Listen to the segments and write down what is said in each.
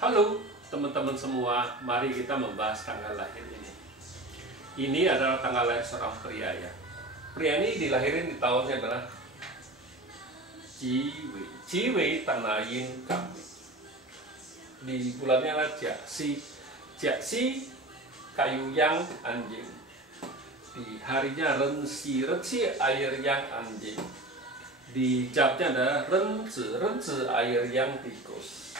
Halo teman-teman semua, mari kita membahas tanggal lahir ini. Ini adalah tanggal lahir seorang pria ya. Pria ini dilahirin di tahunnya adalah Jiwei Tanayin Kami. Di bulannya adalah Jiaxi kayu yang anjing. Di harinya Rensi air yang anjing. Di jamnya ada Renzi air yang tikus.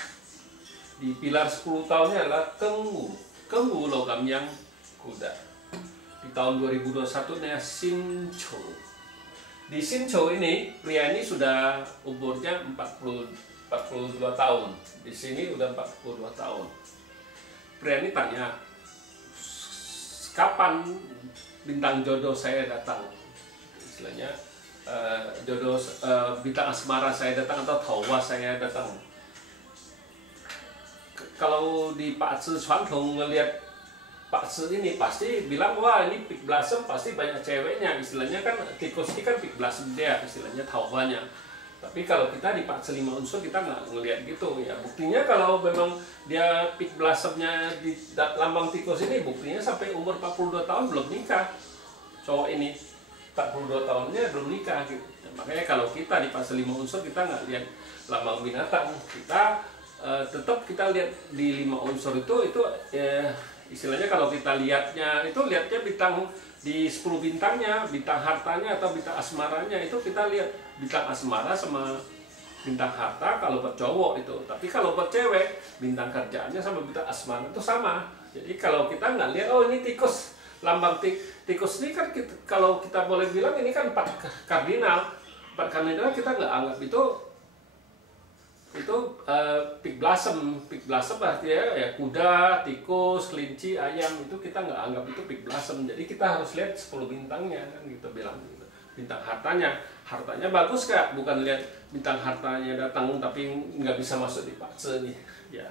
Di pilar 10 tahunnya adalah Kengwu logam yang kuda. Di tahun 2021 nya Sincho. Di Sincho ini pria ini sudah umurnya 42 tahun. Di sini udah 42 tahun. Pria ini tanya, kapan bintang jodoh saya datang? Istilahnya jodoh bintang asmara saya datang atau tawa saya datang. Kalau di Pak Ci Chuantong ngelihat Pak Ci ini pasti bilang, wah ini Peak Blossom pasti banyak ceweknya. Istilahnya kan tikus ini kan Peak Blossom dia, istilahnya taubannya. Tapi kalau kita di Pak Ci 5 unsur kita nggak ngelihat gitu ya. Buktinya kalau memang dia Peak Blossomnya di lambang tikus ini, buktinya sampai umur 42 tahun belum nikah. Cowok ini 42 tahunnya belum nikah gitu. Makanya kalau kita di Pak Ci 5 unsur kita nggak lihat lambang binatang, kita tetap kita lihat di 5 unsur itu istilahnya kalau kita lihatnya bintang di 10 bintangnya, bintang hartanya atau bintang asmaranya itu kita lihat bintang asmara sama bintang harta kalau buat cowok itu. Tapi kalau buat cewek bintang kerjaannya sama bintang asmara itu sama. Jadi kalau kita nggak lihat, oh ini tikus, lambang tikus ini kan kalau kita boleh bilang ini kan 4 kardinal kita nggak anggap itu Peak Blossom artinya ya kuda, tikus, kelinci, ayam itu kita nggak anggap itu Peak Blossom. Jadi kita harus lihat 10 bintangnya kan kita bilang gitu. Bintang hartanya bagus kak, bukan lihat bintang hartanya datang tapi nggak bisa masuk di Pak Ci nih ya.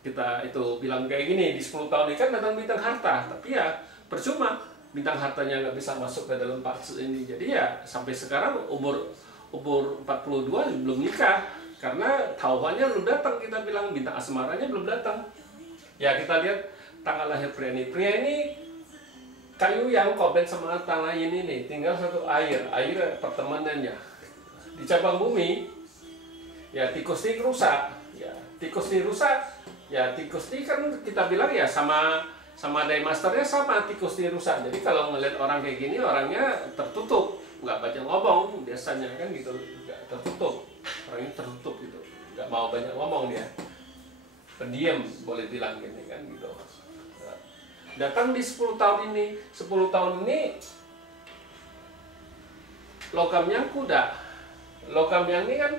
Kita itu bilang kayak gini, di 10 tahun ini kan datang bintang harta, tapi ya percuma bintang hartanya nggak bisa masuk ke dalam Pak Ci ini. Jadi ya sampai sekarang umur 42 belum nikah. Karena taubannya belum datang, kita bilang bintang asmaranya belum datang. Ya kita lihat tanggal lahir pria ini. Pria ini kayu yang koben sama tanah ini tinggal satu air pertemanannya. Di cabang bumi, ya tikus ini rusak. Ya tikus ini kan kita bilang ya sama Daymasternya sama tikus ini rusak. Jadi kalau ngelihat orang kayak gini orangnya tertutup, nggak banyak ngomong biasanya kan gitu, nggak tertutup. Orangnya tertutup gitu, nggak mau banyak ngomong dia, pendiam boleh bilang gini kan gitu. Datang di 10 tahun ini logamnya kuda, logam yang ini kan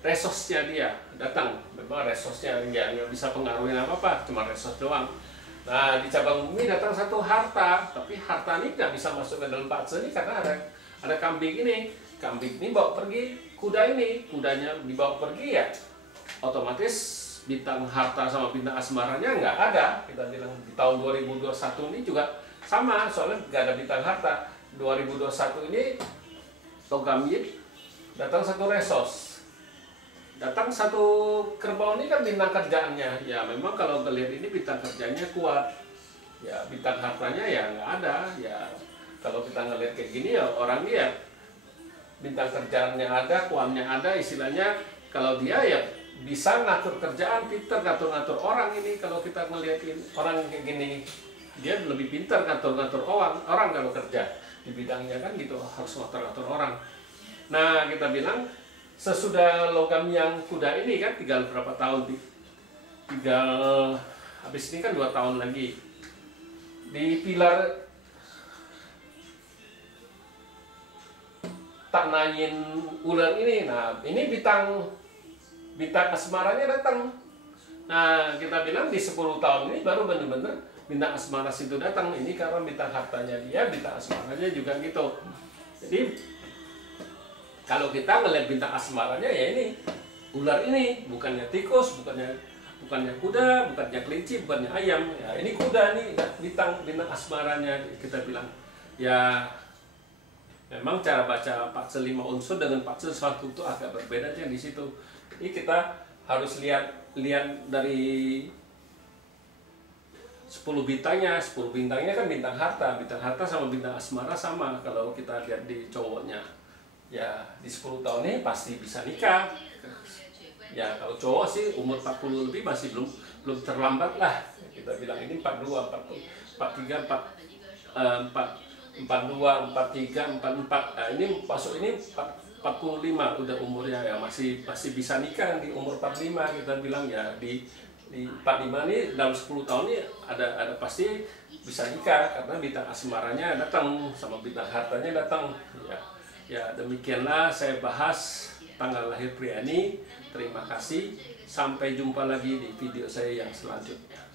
resosnya dia datang, memang resosnya nggak bisa pengaruhin apa-apa, cuma resos doang. Nah di cabang bumi datang satu harta, tapi harta ini nggak bisa masuk ke dalam Pak Ci ini karena ada kambing ini. Kambing ini bawa pergi kuda ini, kudanya dibawa pergi ya otomatis bintang harta sama bintang asmaranya nggak ada. Kita bilang di tahun 2021 ini juga sama, soalnya nggak ada bintang harta. 2021 ini logam yin datang satu resos, datang satu kerbau ini kan bintang kerjaannya. Ya memang kalau terlihat ini bintang kerjanya kuat, ya bintang hartanya ya nggak ada. Ya kalau kita ngelihat kayak gini ya orang dia bintang kerjaannya ada, kuannya ada, istilahnya kalau dia ya bisa ngatur kerjaan, pinter ngatur-ngatur orang ini. Kalau kita ngeliatin orang kayak gini, dia lebih pintar ngatur-ngatur orang kalau kerja di bidangnya kan gitu, harus ngatur-ngatur orang. Nah kita bilang sesudah logam yang kuda ini kan tinggal berapa tahun, tinggal habis ini kan 2 tahun lagi di pilar Tanayin ular ini. Nah ini bintang asmaranya datang. Nah kita bilang di 10 tahun ini baru benar-benar bintang asmara situ datang. Ini karena bintang hartanya dia, bintang asmaranya juga gitu. Jadi kalau kita ngelihat bintang asmaranya ya ini ular ini, bukannya tikus, bukannya kuda, bukannya kelinci, bukannya ayam. Ya ini kuda nih, bintang asmaranya kita bilang. Ya memang cara baca Pak Ci 5 unsur dengan Pak Ci 1 itu agak berbeda aja di situ. Jadi kita harus lihat lihat dari 10 bintangnya kan bintang harta sama bintang asmara sama. Kalau kita lihat di cowoknya, ya di 10 tahun ini pasti bisa nikah. Ya kalau cowok sih umur 40 lebih masih belum terlambat lah. Kita bilang ini 42, 43, 42, 43, 44. Nah, ini masuk ini 45 udah umurnya, ya masih bisa nikah di umur 45. Kita bilang ya di 45 ini dalam 10 tahun ini ada pasti bisa nikah, karena bintang asmaranya datang sama bintang hartanya datang. Ya demikianlah saya bahas tanggal lahir pria ini. Terima kasih, sampai jumpa lagi di video saya yang selanjutnya.